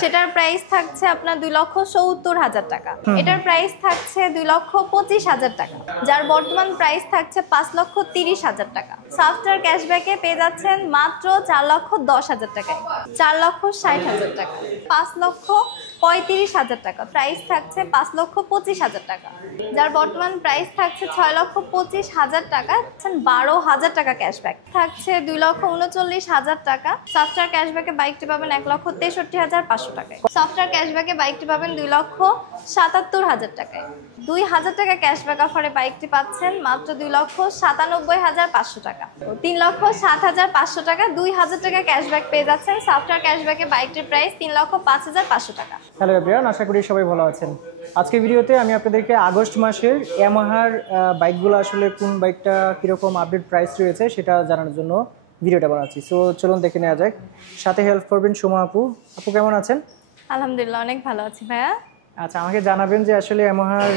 সেটার প্রাইস থাকছে আপনার 2,70,000 টাকা। এটার প্রাইস থাকছে 2,25,000 টাকা, যার বর্তমান প্রাইস থাকছে 5,30,000 টাকা। সফটওয়্যার ক্যাশব্যাকে পেয়ে যাচ্ছেন মাত্র 4,10,000 টাকায়, 4,60,000 টাকা, 5,35,000 টাকা। প্রাইস থাকছে 5,25,000 টাকা, যার বর্তমান প্রাইস থাকছে 6,25,000 টাকা। 12,000 টাকা ক্যাশব্যাক থাকছে 2,39,000 টাকা। সফটওয়্যার ক্যাশব্যাকে বাইকটি পাবেন 1,63,500 টাকায়। সফটওয়্যার ক্যাশব্যাকে বাইকটি পাবেন 2,77,000 টাকায়। 2,000 টাকা ক্যাশব্যাক অফারে বাইকটি পাচ্ছেন মাত্র 2,97,500 টাকা। 3,07,500 টাকা, 2,000 টাকা ক্যাশব্যাক পেয়ে যাচ্ছেন। সফটওয়্যার ক্যাশব্যাকে বাইকটির প্রাইস 3,05,500 টাকা। হ্যালো এভরিওয়ান, আশা করি সবাই ভালো আছেন। আজকের ভিডিওতে আমি আপনাদেরকে আগস্ট মাসের ইয়ামাহার বাইকগুলো আসলে কোন বাইকটা কীরকম আপডেট প্রাইস রয়েছে সেটা জানার জন্য ভিডিওটা বানাচ্ছি। সো চলুন দেখে নেওয়া যাক। সাথে হেল্প করবেন সোমা আপু। আপু কেমন আছেন? আলহামদুলিল্লাহ, অনেক ভালো আছি ভাইয়া। আচ্ছা, আমাকে জানাবেন যে আসলে ইয়ামাহার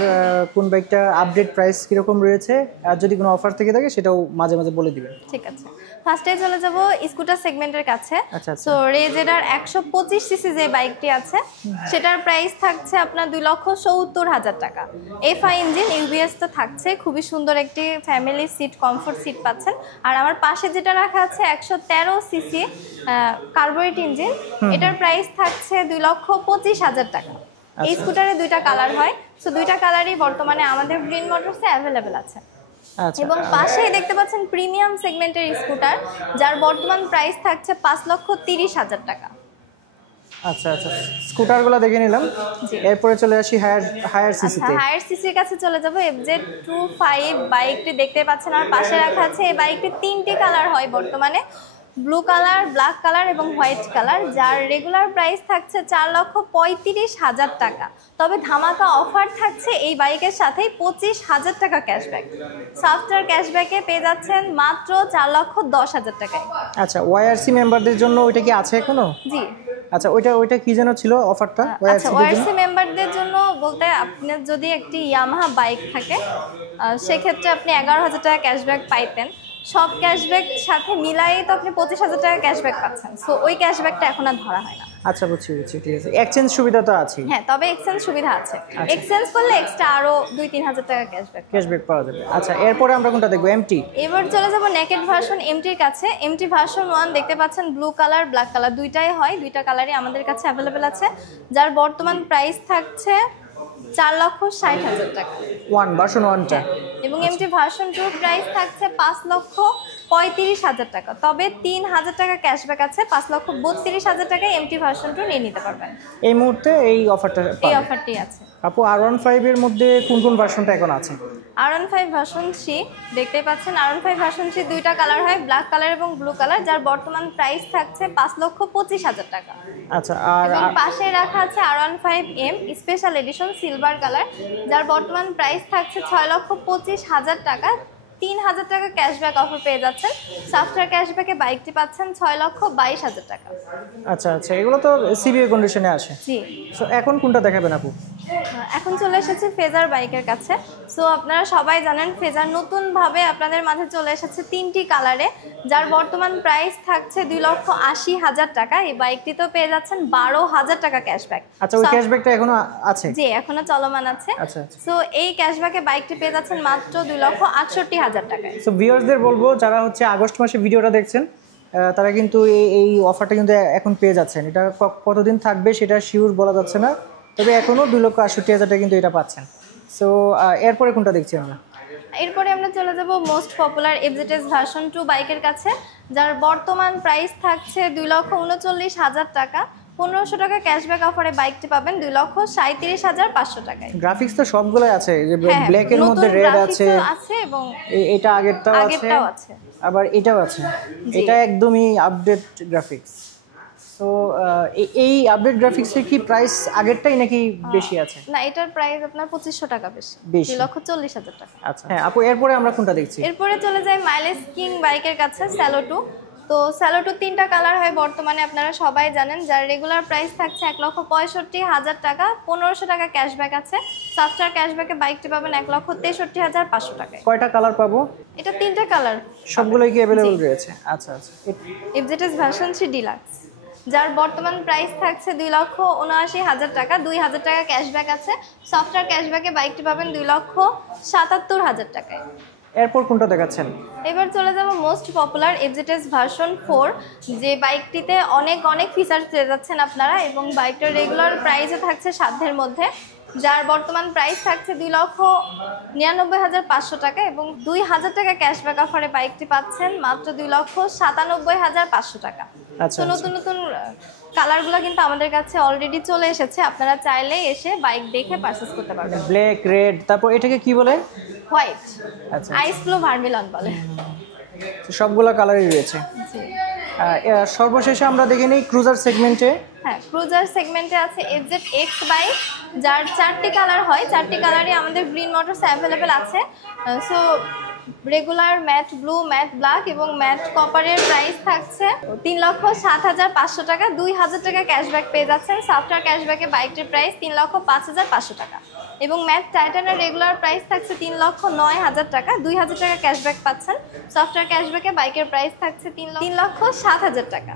কোন বাইকটা আপডেট প্রাইস কীরকম রয়েছে, আর যদি কোনো অফার থেকে থাকে সেটাও মাঝে মাঝে বলে দিবেন। ঠিক আছে, ফার্স্টে চলে যাব স্কুটার সেগমেন্টের কাছে। আচ্ছা, সো রেজেডার 125 সিসি যে বাইকটি আছে সেটার প্রাইস থাকছে আপনার 2,70,000 টাকা। এফআই ইঞ্জিন, ইউবিএস তো থাকছে, খুবই সুন্দর একটি ফ্যামিলি সিট, কমফোর্ট সিট পাচ্ছেন। আর আমার পাশে যেটা রাখা আছে 113 সিসি কার্বোরেট ইঞ্জিন, এটার প্রাইস থাকছে 2,25,000 টাকা। এই স্কুটারে দুইটা কালার হয়, সো দুইটা কালারই বর্তমানে আমাদের গ্রিন মোটরসে অ্যাভেলেবেল আছে। এবং পাশেই দেখতে পাচ্ছেন প্রিমিয়াম সেগমেন্টের স্কুটার, যার বর্তমান প্রাইস থাকছে 5,30,000 টাকা। আচ্ছা আচ্ছা, স্কুটারগুলো দেখে নিলাম। এরপরে চলে আসি হায়ার সিসিতে। হায়ার সিসির কাছে চলে যাব। FZ25 বাইকটি দেখতে পাচ্ছেন আর পাশে রাখা আছে। এই বাইকটি তিনটি কালার হয় বর্তমানে, ব্লু কালার, ব্ল্যাক কালার এবং হোয়াইট কালার, যার রেগুলার প্রাইস থাকছে 4,35,000 টাকা। তবে ধামাকা অফার থাকছে এই বাইকের সাথেই 25,000 টাকা ক্যাশব্যাক। সফটওয়্যার ক্যাশব্যাকে পেয়ে যাচ্ছেন মাত্র 4,10,000 টাকায়। আচ্ছা, ওয়াইআরসি মেম্বারদের জন্য ওইটা কি আছে এখনো? জি। আচ্ছা, ওইটা কি যেন ছিল অফারটা? ওয়াইআরসি মেম্বারদের জন্য বলতে আপনার যদি একটি ইয়ামাহা বাইক থাকে সেক্ষেত্রে আপনি 11,000 টাকা ক্যাশব্যাক পাইতেন। সব ক্যাশব্যাক সাথে মিলাই তো আপনি 25,000 টাকা ক্যাশব্যাক পাচ্ছেন। সো ওই ক্যাশব্যাকটা এখন আর ধরা হয় না। আচ্ছা, বুঝছি, ঠিক আছে। এক্সচেঞ্জ সুবিধা তো আছে? হ্যাঁ, তবে এক্সচেঞ্জ সুবিধা আছে। এক্সচেঞ্জ করলে এক্সট্রা আরো 2-3,000 টাকা ক্যাশব্যাক পাওয়া যাবে। আচ্ছা, এরপরে আমরা কোনটা দেখবো? এমটি। এবার চলে যাব নেকেড ভার্সন এমটির কাছে। এমটি ভার্সন 1 দেখতে পাচ্ছেন, ব্লু কালার, ব্ল্যাক কালার দুইটাই হয়, দুইটা কালারই আমাদের কাছে অ্যাভেলেবেল আছে, যার বর্তমান প্রাইস থাকছে 4,60,000 টাকা। ভার্সন 1টা। এবং এমটি ভার্সন 2 প্রাইস থাকছে 5,35,000 টাকা। তবে 3,000 টাকা ক্যাশব্যাক আছে, 5,32,000 টাকায় এমটি ভার্সন 2 নিয়ে নিতে পারবেন। এই মুহূর্তে এই অফারটি আছে। আপু, R15 এর মধ্যে কোন ভার্সনটা এখন আছে? R15 ভার্সন 3 দেখতেই পাচ্ছেন। R15 ভার্সন 3 দুইটা কালার হয়, ব্ল্যাক কালার এবং ব্লু কালার, যার বর্তমান প্রাইস থাকছে 5,25,000 টাকা। আচ্ছা, আর পাশে রাখা আছে R15M special edition silver colour, যার বর্তমান প্রাইস থাকছে 6,25,000 টাকা। 3,000 টাকা ক্যাশব্যাক অফার পেয়ে যাচ্ছেন। সফটওয়্যার ক্যাশব্যাকে বাইকটি পাচ্ছেন 6,22,000 টাকা। আচ্ছা, এগুলো তো সিবিএ কন্ডিশনে আসে। জি। সো এখন কোনটা দেখাবেন আপু? এখন চলে এসেছে ফেজার বাইকের কাছে। সো আপনারা সবাই জানেন ফেজার নতুনভাবে আপনাদের মাঝে চলে এসেছে 3টি কালারে, যার বর্তমান প্রাইস থাকছে 2,80,000 টাকা। এই বাইকটি তো পেয়ে যাচ্ছেন 12,000 টাকা ক্যাশব্যাক। আচ্ছা, ওই ক্যাশব্যাকটা এখনো আছে? জি, এখনো চলমান আছে। আচ্ছা। সো এই ক্যাশব্যাকে বাইকটি পেয়ে যাচ্ছেন মাত্র 2,68,000 টাকায়। সো ভিউয়ার্সদের বলবো, যারা হচ্ছে আগস্ট মাসে ভিডিওটা দেখছেন তারা কিন্তু এই অফারটা কিন্তু এখন পেয়ে যাচ্ছেন। এটা কতদিন থাকবে সেটা শিওর বলা যাচ্ছে না, তবে এখনও 2,68,000 টাকা কিন্তু এটা পাচ্ছেন। সো এরপরে কোনটা দেখছি আমরা? এরপরে আমরা চলে যাব মোস্ট পপুলার FZS ভার্সন 2 বাইকের কাছে, যার বর্তমান প্রাইস থাকছে 2,39,000 টাকা। 1,500 টাকা ক্যাশব্যাক অফারে বাইকটি পাবেন 2,37,500 টাকায়। গ্রাফিক্স তো সবগুলোই আছে, যে ব্ল্যাক এর মধ্যে রেড আছে এবং এটা আগেরটাও আছে, আবার এটাও আছে। এটা একদমই আপডেট গ্রাফিক্স। তো এই আপডেট গ্রাফিক্সের কি প্রাইস আগেরটাই নাকি বেশি আছে? না, এটার প্রাইস আপনার 2,500 টাকা বেশি, 2,40,000 টাকা। আচ্ছা, হ্যাঁ আপু, এরপরে আমরা কোনটা দেখছি? এরপরে চলে যাই মাইলেজ কিং বাইকের কাছে, স্যালো 2। তো স্যালো 2 3টা কালার হয় বর্তমানে, আপনারা সবাই জানেন, যার রেগুলার প্রাইস থাকছে 1,65,000 টাকা। 1,500 টাকা ক্যাশব্যাক আছে। সফটওয়্যার ক্যাশব্যাকে বাইকটি পাবেন 1,63,500 টাকায়। কয়টা কালার পাবো? এটা 3টা কালার, সবগুলোই কি অ্যাভেলেবল রয়েছে? আচ্ছা, FZS ভার্সন 3 ডিলাক্স। যার বর্তমান প্রাইস থাকছে 2,79,000 টাকা। 2,000 টাকা ক্যাশব্যাক আছে। সফটওয়্যার ক্যাশব্যাকে বাইকটি পাবেন 2,77,000 টাকায়। এরপর কোনটা দেখাচ্ছেন? এবার চলে যাব মোস্ট পপুলার এফজেডএস ভার্সন 4, যে বাইকটিতে অনেক ফিচার পেয়ে যাচ্ছেন আপনারা, এবং বাইকটার রেগুলার প্রাইসে থাকছে সাধ্যের মধ্যে, যার বর্তমান প্রাইস থাকছে 2,99,500 টাকা, এবং 2,000 টাকা ক্যাশব্যাক অফারে বাইকটি পাচ্ছেন মাত্র 2,97,500 টাকা। আচ্ছা, তো নতুন কালারগুলো কিন্তু আমাদের কাছে অলরেডি চলে এসেছে, আপনারা চাইলে এসে বাইক দেখে পারচেজ করতে পারবেন। ব্ল্যাক, রেড, তারপর এটাকে কি বলে? হোয়াইট, আচ্ছা, আইস ব্লু ভার্মিলন বলে। সবগুলা কালারই রয়েছে। জি। সর্বশেষে আমরা দেখে নিই ক্রুজার সেগমেন্টে। হ্যাঁ, ক্রুজার সেগমেন্টে আছে FZ-X বাইক, যার 4টি কালার হয়। 4টি কালারই আমাদের গ্রিন মোটরস অ্যাভেলেবেল আছে। So regular, matte blue, matte black এবং ম্যাট কপারের প্রাইস থাকছে 3,07,500 টাকা। 2,000 টাকা ক্যাশব্যাক পেয়ে যাচ্ছেন। সফটওয়্যার ক্যাশব্যাকে বাইকটির প্রাইস 3,05,500 টাকা, এবং ম্যাট টাইটানের রেগুলার প্রাইস থাকছে 3,09,000 টাকা। 2,000 টাকা ক্যাশব্যাক পাচ্ছেন। সফটওয়্যার ক্যাশব্যাকে বাইকের প্রাইস থাকছে 3,07,000 টাকা।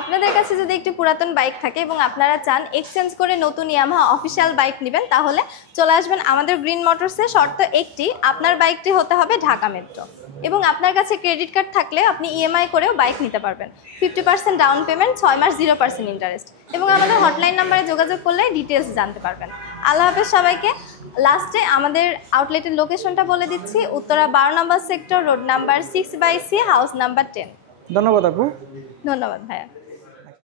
আপনাদের কাছে যদি একটি পুরাতন বাইক থাকে এবং আপনারা চান এক্সচেঞ্জ করে নতুন ইয়ামাহা অফিসিয়াল বাইক নেবেন, তাহলে চলে আসবেন আমাদের গ্রিন মোটরসে। শর্ত একটি, আপনার বাইকটি হতে হবে ঢাকা মেট্রো, এবং আপনার কাছে ক্রেডিট কার্ড থাকলে আপনি ইএমআই করেও বাইক নিতে পারবেন। 50% ডাউন পেমেন্ট, 6 মাস 0% ইন্টারেস্ট, এবং আমাদের হটলাইন নাম্বারে যোগাযোগ করলে ডিটেলস জানতে পারবেন। আল্লাহ হাফেজ সবাইকে। লাস্টে আমাদের আউটলেটের লোকেশনটা বলে দিচ্ছি, উত্তরা 12 নম্বর sector, road number 6/C, house number 10। ধন্যবাদ আপু। ধন্যবাদ ভাইয়া।